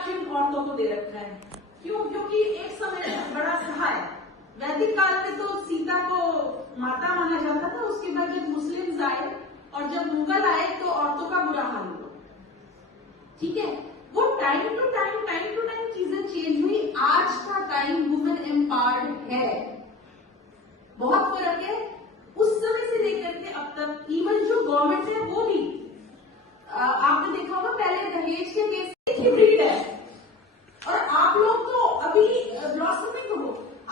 आरक्षण औरतों को दे रखा है। क्यों? क्योंकि एक समय बड़ा सहाय, वैदिक काल में तो सीता को माता माना जाता था, उसके बाद जब मुस्लिम्स आए और जब मुगल आए तो औरतों का बुरा हाल हुआ। ठीक है, वो टाइम टू टाइम चीजें चेंज हुई। आज का टाइम वुमेन एम्पावर्ड है, बहुत फर्क है उस समय से लेकर के अब तक। इवन जो गवर्नमेंट है वो भी आपने देखा होगा, पहले दहेज के केस की ब्रीड है और आप लोग तो अभी ब्लॉसमिंग हो।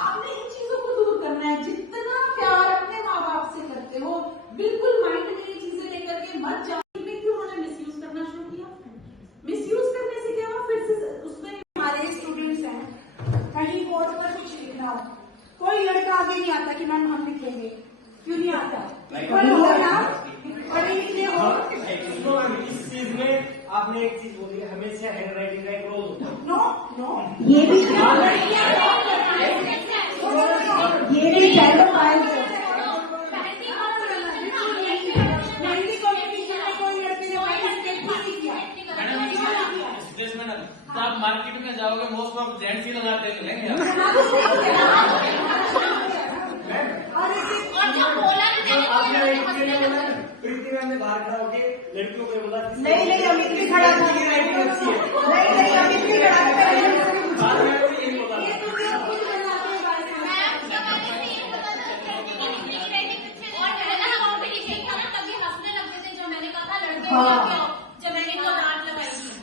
आपने इन चीजों को दूर करना है। जितना प्यार अपने माँ बाप से करते हो, बिल्कुल माइंड में ये चीजें लेकर के मत जाओ। क्यों उन्होंने मिसयूज करना शुरू किया? मिसयूज करने से क्या हुआ? फिर से उसमें हमारे स्टूडेंट्स हैं, कहीं बोर्ड पर कुछ लिखना हो, कोई लड़का आगे नहीं आता कि मैम हम लिख लेंगे। क्यों नहीं आता? कोई हो ना, पढ़े लिखे हो। इस चीज में आपने एक चीज बोली, हमेशा हैंड राइटिंग का एक रोल होता है। नो ये भी तो आप मार्केट में जाओगे, मोस्ट ऑफ जेंट्स ही लगाते हैं। प्रीति मैम ने बाहर खड़ा होके लड़कियों को बोला नहीं अमित भी खड़ा था, नहीं अमित भी खड़ा था।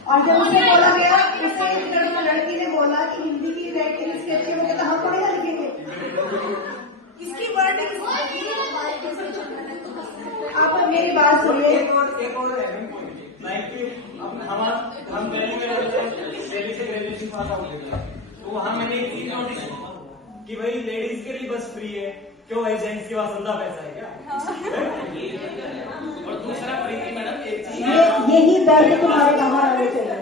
और जब उसे बोला गया, उससे लड़की ने बोला कि हिंदी की राइटिंग इसके अच्छे, वो कहता हम पढ़ेगा लिखेंगे। इसकी वर्डिंग आप मेरी बात सुनिए। एक और लाइक हम दिल्ली से ग्रेजुएशन पास आउट होते हैं, तो वहाँ मैंने एक चीज नोटिस की कि भाई लेडीज के लिए बस फ्री है, क्यों भाई जेंट्स के पास सदा पैसा है क्या? और दूसरा प्रीति मैडम, एक चीज यही दर्द तुम्हारे बाहर आने चाहिए।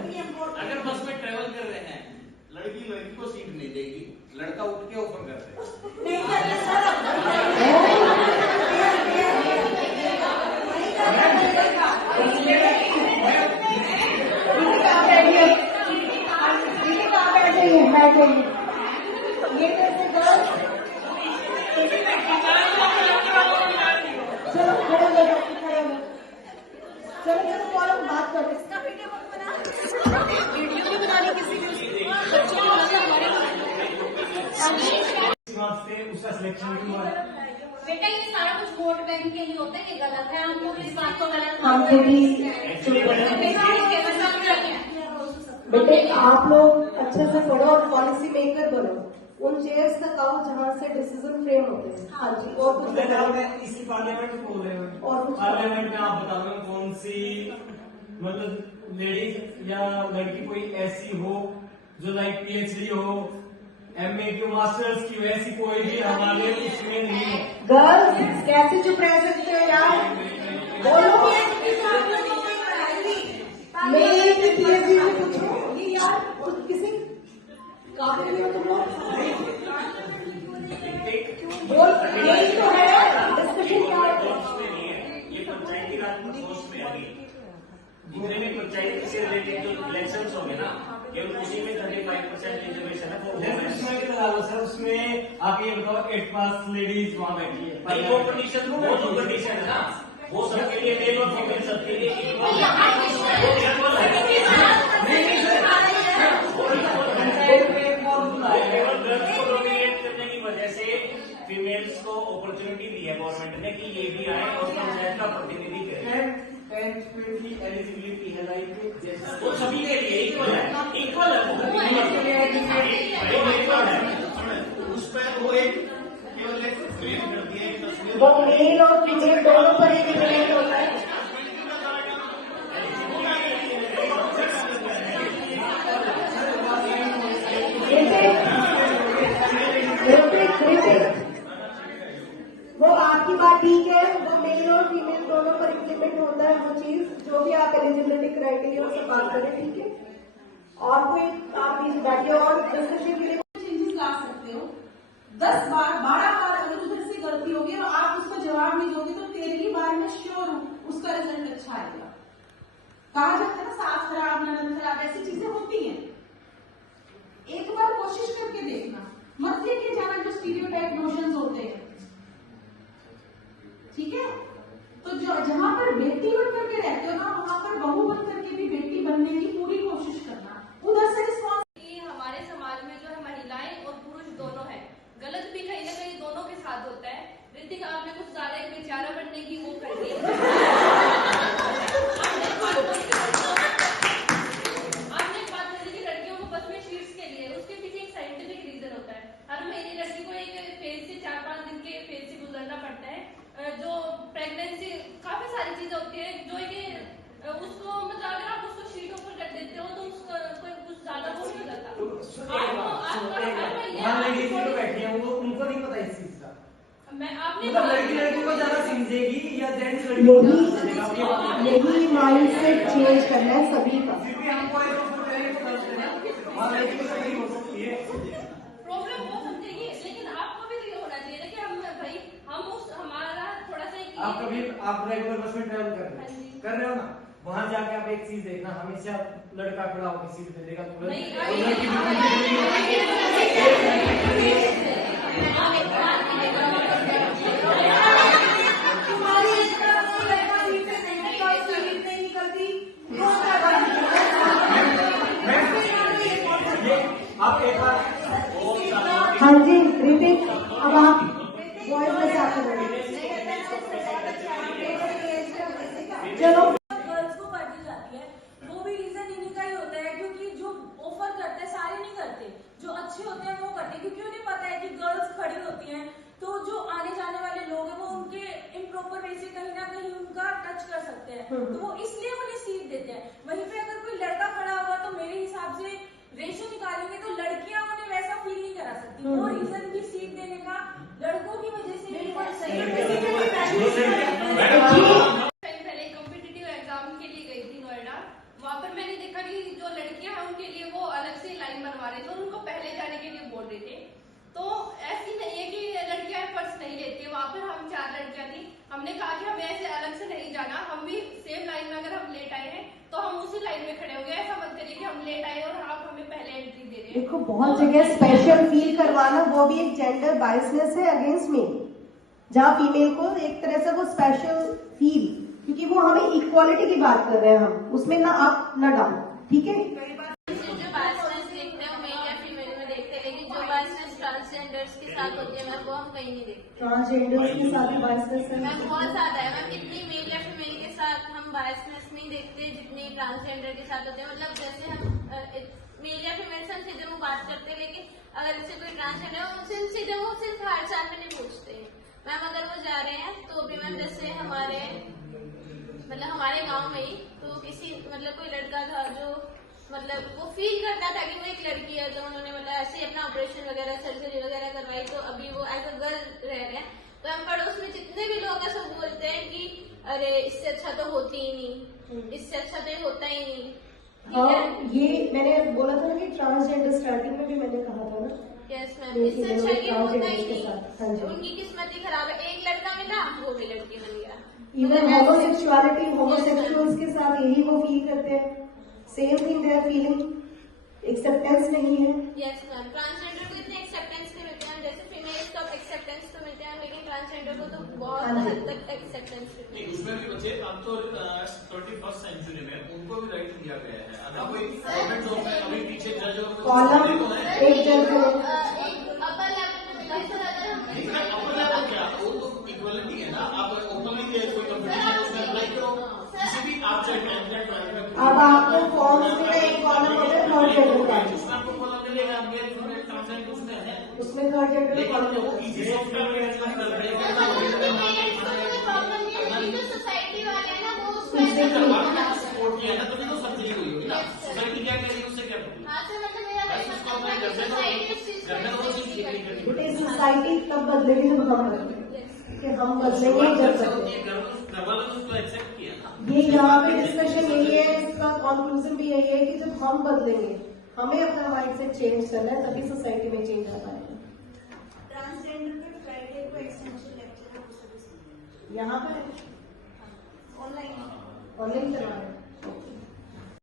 अगर बस में ट्रेवल कर रहे हैं, लड़की को सीट नहीं देगी, लड़का उठ के ऑफर कर देगा। चलो चलो बात कर, इसका वीडियो भी बनानी किसी उसका सिलेक्शन क्यों हुआ? बेटा ये सारा कुछ वोट बैंक के लिए होता है, ये गलत है। हम लोग इस बात को गलत बेटे, आप लोग अच्छे से पढ़ो और पॉलिसी मेकर बनो, उन चेयर्स तक आओ जहाँ से डिसीजन फ्रेम होते हैं। हाँ जी, और कुछ इसी पार्लियामेंट में बोल रहे हो, और पार्लियामेंट में आप बता दो कौन सी मतलब लेडीज या लड़की कोई ऐसी हो जो लाइक पीएचडी हो, एमए की, मास्टर्स की, वैसी कोई भी हमारे उसमें नहीं है। गर्ल्स कैसे चुप रह सकते हो यार? बोलो मेरी पीएचडी में पूछो ये यार, किसी काबिल नहीं हो तुम लोग? बोल, यही तो है डिस्कशन क्या है? ये पंचायती राज में पोस्ट में अभी जितने भी पंचायती से रिलेटेड जो इलेक्शन हो गए ना, केवल उसी में 35% रिजर्वेशन है। सर उसमें आप ये बताओ 8 पास लेडीज वहाँ बैठी है, भाई वो कंडीशन है ना, वो सबके लिए मेल और फीमेल सबके लिए इक्वल है। केवल गर्ल्स को डोमिनेट करने की वजह से फीमेल्स को अपॉर्चुनिटी दी है गवर्नमेंट ने कि ये भी आए और पंचायत का प्रतिनिधि करें। 10th में भी एलिजिबिलिटी है लाइक वो सभी के लिए इक्वल है उस पर वो एक केवल एक क्रिएट कर दिया है तस्वीर, वो मेल और फीमेल दोनों पर एक डिपेंड होता है। वो आपकी बात ठीक है, वो मेल और फीमेल दोनों पर इम्प्लीमेंट होता है वो चीज, जो भी आप एलिजिबिलिटी क्राइटेरिया से बात करें, ठीक है? और कोई आप बीच बैठिए और डिस्कशन के लिए चेंजेस ला सकते हो। 10 बार 12 बार अगर उधर से गलती होगी और आप उसका जवाब नहीं दोगे तो 13वीं बार में श्योर हूँ उसका रिजल्ट अच्छा आएगा। कहा जाता है ना, सास खराब ननद खराब, ऐसी चीजें होती हैं। मैं आपने मतलब लड़की लड़की को ज्यादा समझेगी या जेंट्स लड़की को ज्यादा समझेगा? आपकी बात यही माइंडसेट चेंज करना है सभी का। फिर भी हमको एक ऑफर करेंगे तो समझते हैं और लड़की को सही हो सकती है। प्रॉब्लम वो समझेगी, लेकिन आपको भी तो ये होना चाहिए ना कि हम भाई हम उस हमारा थोड़ा सा एक आप कभी आप रेगुलर बस में ट्रैवल कर रहे हो ना, वहाँ जाके आप एक चीज देखना, हमेशा लड़का खड़ा होकर सीट पे देगा तो नहीं, लड़की आप एक बार हाँ जी ऋतिक, अब आप वॉइस में क्या कर रहे हैं? चलो गर्ल्स को पढ़नी जाती है, वो भी रीजन इन्हीं का ही होता है क्योंकि जो ऑफर करते हैं सारे नहीं करते, जो अच्छे होते हैं वो करते हैं क्योंकि उन्हें पता है कि गर्ल्स खड़ी होती हैं तो जो आने जाने वाले लोग हैं वो उनके इम्प्रॉपर वे से कहीं ना कहीं उनका टच कर सकते हैं, तो वो इसलिए उन्हें सीट देते हैं। वहीं पे अगर कोई लड़का खड़ा होगा तो मेरे हिसाब से रेशो निकालेंगे तो लड़कियां उन्हें वैसा फील नहीं करा सकती। वो रीजन भी सीट देने का लड़कों की वजह से बिल्कुल सही पहले कॉम्पिटिटिव एग्जाम के लिए गई थी नोएडा। वहाँ पर मैंने देखा कि जो लड़कियां हैं उनके लिए वो अलग से लाइन बनवा रहे थे और उनको पहले जाने के लिए बोल रहे थे। तो ऐसी नहीं है कि लड़कियां पर्स नहीं लेती। वहाँ पर हम 4 लड़कियां थी, हमने कहा कि हमें ऐसे अलग से नहीं जाना, हम भी सेम लाइन में अगर हम लेट आए हैं तो हम उसी लाइन में खड़े होंगे। ऐसा मत करिए कि हम लेट आए और आप हमें पहले एंट्री दे रहे हैं। देखो बहुत जगह स्पेशल फील करवाना वो भी एक जेंडर बायसनेस है अगेंस्ट मी, जहाँ फीमेल को एक तरह से वो स्पेशल फील, क्योंकि वो हमें इक्वालिटी की बात कर रहे हैं, हम उसमें ना अप ना डाउन, ठीक है। जो बायसनेस देखते हैं मेल या फीमेल में देखते हैं, लेकिन जो बायसनेस ट्रांसजेंडर्स के साथ होती है मैम वो हम कहीं नहीं देखते। ट्रांसजेंडर्स के साथ बायसनेस है मैम बहुत ज्यादा है मैम, इतनी मेल या फीमेल के साथ हम बायसनेस नहीं देखते जितनी ट्रांसजेंडर के साथ होते हैं। मतलब जैसे हम मेल या फीमेल से हम सीधे मुँह बात करते हैं, लेकिन अगर जैसे कोई ट्रांसजेंडर है उनसे सीधे मुँह सिर्फ हाल चाल में नहीं पूछते हैं मैम। अगर वो जा रहे हैं तो भी मैम जैसे हमारे गांव में ही तो किसी मतलब कोई लड़का था जो मतलब वो फील करता था कि वो एक लड़की है, तो उन्होंने मतलब ऐसे अपना ऑपरेशन वगैरह सर्जरी वगैरह करवाई, तो अभी वो एज अ गर्ल रह रहे हैं। तो हम पड़ोस में जितने भी लोग हैं सब बोलते हैं कि अरे इससे अच्छा तो होती ही नहीं, इससे अच्छा तो ये होता ही नहीं। हाँ, ये मैंने बोला था ना कि ट्रांसजेंडर स्टार्टिंग में भी मैंने कहा था ना। यस मैम, इससे अच्छा ये होता ही हाँ नहीं। जी। उनकी किस्मत ही खराब है, एक लड़का मिला वो भी लड़की बन गया। इवन होमोसेक्सुअलिटी होमोसेक्सुअल्स के साथ यही वो फील करते हैं, same thing they are feeling, acceptance नहीं है। यस मैम, ट्रांसजेंडर को इतने एक्सेप्टेंस नहीं मिलते हैं, जैसे फीमेल को एक्सेप्टेंस तो मिलते हैं, लेकिन ट्रांसजेंडर को तो बहुत हद तक एक्सेप्टेंस मिलते हैं। उसमें भी बच्चे अब तो 21st सेंचुरी में उनको भी राइट दिया गया है। अगर कोई गवर्नमेंट जॉब में अभी पीछे जज और कॉलम एक जज अपर लेवल में मिला है, सर अगर हम अपर लेवल क्या वो तो इक्वलिटी है ना। आप ओपनली कोई कंपटीशन उसमें अप्लाई करो, किसी भी आप चाहे 10th 12th में अब आपको फॉर्म्स में एक कॉलम होता है थर्ड जेंडर का, उसमें आपको कॉलम मिलेगा, मेल फीमेल ट्रांसजेंडर उसमें है। उसमें थर्ड जेंडर का लेकिन कॉलम वो होता है। इजी सॉफ्टवेयर में इतना कर रहे हैं प्रॉब्लम ये है कि जो सोसाइटी वाले हैं ना वो उसको इससे ऐसे क्यों? सपोर्ट किया ना, तभी तो सर्जरी हुई होगी ना। सोसाइटी क्या कह रही है उससे क्या प्रॉब्लम? हाँ सर, मतलब मेरा वही मतलब है कि सोसाइटी इस चीज घर में वो चीज ठीक नहीं करती। बेटे सोसाइटी तब बदलेगी जब हम बदलेंगे, कि हम बदलेंगे जब बदलेंगे। घर वालों ने उसको एक्सेप्ट किया ना। ये यहाँ पे डिस्कशन यही है, इसका कंक्लूजन भी यही है कि जब हम बदलेंगे, हमें अपना माइंडसेट चेंज करना है, तभी सोसाइटी में चेंज आ पाएगा। ट्रांसजेंडर पे फ्राइडे को एक्सटेंशन लेक्चर है, उससे भी सीखना। यहाँ पे ऑनलाइन ऑनलाइन करवा रहे हैं।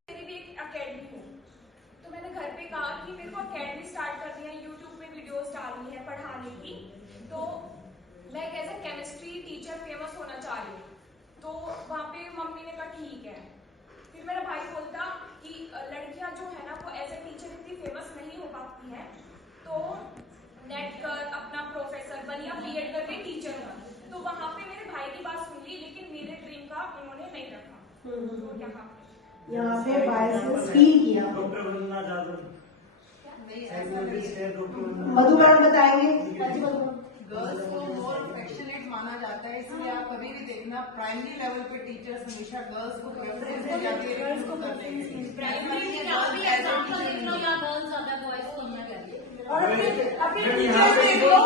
मेरी भी एक अकेडमी है, तो मैंने घर पे कहा कि मेरे को अकेडमी स्टार्ट करनी है, यूट्यूब पे वीडियोस डालनी है पढ़ाने की। तो मैं एक ऐसा केमिस्ट्री टीचर फेमस होना चाह रही हूँ, तो वहाँ पे मम्मी ने कहा ठीक है। फिर मेरा भाई बोलता कि लड़कियाँ जो है ना वो एज ए टीचर इतनी फेमस नहीं हो पाती हैं, तो नेट कर अपना प्रोफेसर बन या बीएड करके टीचर बन। तो वहाँ पे मेरे भाई की बात सुन ली, लेकिन मेरे ड्रीम का उन्होंने नहीं रखा। तो यहाँ पे बायसनेस फील किया। डॉक्टर बनना चाहते हैं, मधु मैम बताएंगे। हाँ जी मधु मैम। गर्ल्स को मोर अफेक्शनेट माना जाता है, इसलिए आप कभी भी देखना प्राइमरी लेवल पे टीचर्स हमेशा गर्ल्स को प्रेफरेंस दी जाती है। प्राइमरी में आप भी एग्जांपल देख लो या गर्ल्स ज्यादा बॉयज को मैं कहती हूँ। और जब यहाँ पे देख लो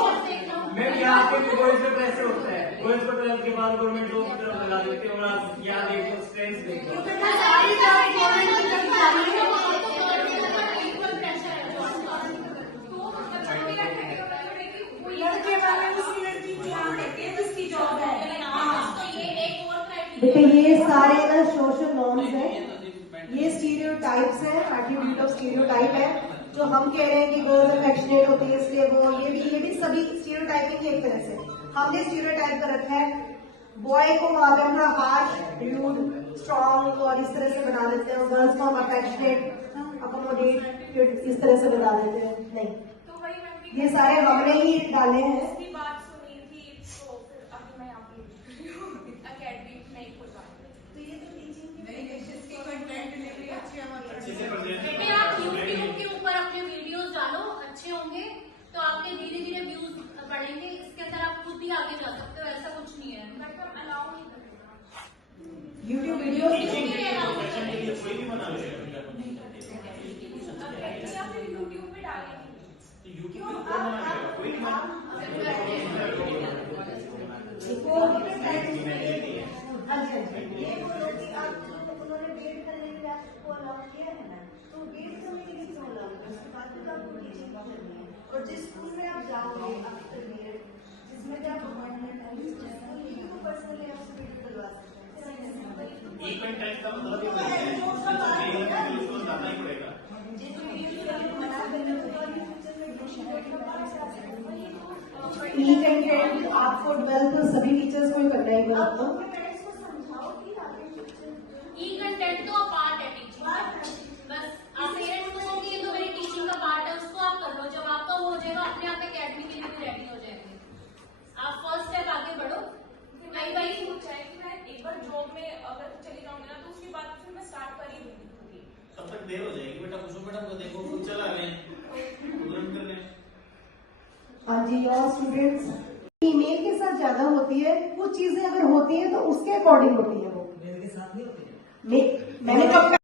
मैम यहाँ पे बॉयज में कैसे होता है, बॉयज को 12th के बाद गवर्नमेंट जॉब की तरफ लगा देते हैं और आप यहाँ देखो स्ट्रेंथ देखो। लड़के वाले उसी लड़की को छोड़ेंगे जिसकी जॉब है। तो ये एक और बेटे ये सारे ना सोशल नॉर्म्स हैं, ये स्टीरियोटाइप्स हैं, एटीट्यूड ऑफ स्टीरियोटाइप है जो हम कह रहे हैं कि गर्ल्स अफेक्शनेट होती है इसलिए वो ये भी सभी स्टीरियोटाइपिंग एक तरह से हमने स्टीरियोटाइप कर रखा है। बॉय को वहां पे थोड़ा हार्श, रूड, स्ट्रॉन्ग और इस तरह से बना देते हैं, गर्ल्स को हम अफेक्शनेट, अकोमोडेट इस तरह से बना देते हैं। नहीं, तो वही मैं ये सारे हमने ही डाले हैं। उसकी बात सुनी थी तो फिर अभी मैं यहाँ पे अकेडमी नहीं खोल पाती। तो ये तो टीचिंग इसकी कंटेंट डिलीवरी अच्छी है, मतलब अच्छे से present बेटे आप यूट्यूब के ऊपर अपने वीडियोस डालो, अच्छे होंगे तो आपके धीरे धीरे व्यूज बढ़ेंगे, इसके अंदर आप खुद भी आगे जा सकते हो, ऐसा कुछ नहीं है। मतलब अलाउ नहीं करेगा। यूट्यूब वीडियो टीचिंग के लिए प्रोफेशन के लिए कोई भी बना लेगा। अकेडमी या फिर यूट्यूब पे डालेंगे। यूट्यूब पे कौन बनाएगा, कोई नहीं अच्छा ये बोलो कि आप उन्होंने वेट करने के लिए आपको अलाउ किया है ना, तो वेट करने के लिए क्यों अलाउ किया, उसके बाद भी आपको टीचिंग करनी है। और जिस स्कूल में आप जाओगे आफ्टर बीएड, जिसमें भी आप अपॉइंटमेंट है तो पर्सनली आपसे वेट करवा सकते हैं। इक्वल टाइम का मतलब ये है कि उसको जाना ही पड़ेगा। ई कंटेंट आपको 12th सभी टीचर्स को ही करना ही पड़ता। ई कंटेंट तो पार्ट है टीचिंग का, बस आप पेरेंट्स को कहोगे ये तो मेरी टीचिंग का पार्ट है, उसको आप कर लो, जब आपका हो जाएगा अपने आप अकेडमी के लिए भी रेडी हो जाएंगे। आप फर्स्ट स्टेप आगे बढ़ो। मैं वही सोचा है कि मैं एक बार जॉब में अगर चली जाऊंगी ना तो उसके बाद फिर मैं स्टार्ट कर ही दूंगी। तब तक देर हो जाएगी बेटा, कुछ मैडम को देखो खुद चला रहे हैं, तुरंत कर रहे हैं। हाँ जी, और स्टूडेंट्स फीमेल के साथ ज्यादा होती है, कुछ चीजें अगर होती है तो उसके अकॉर्डिंग होती है वो। मेरे के साथ नहीं होती है। मैंने कब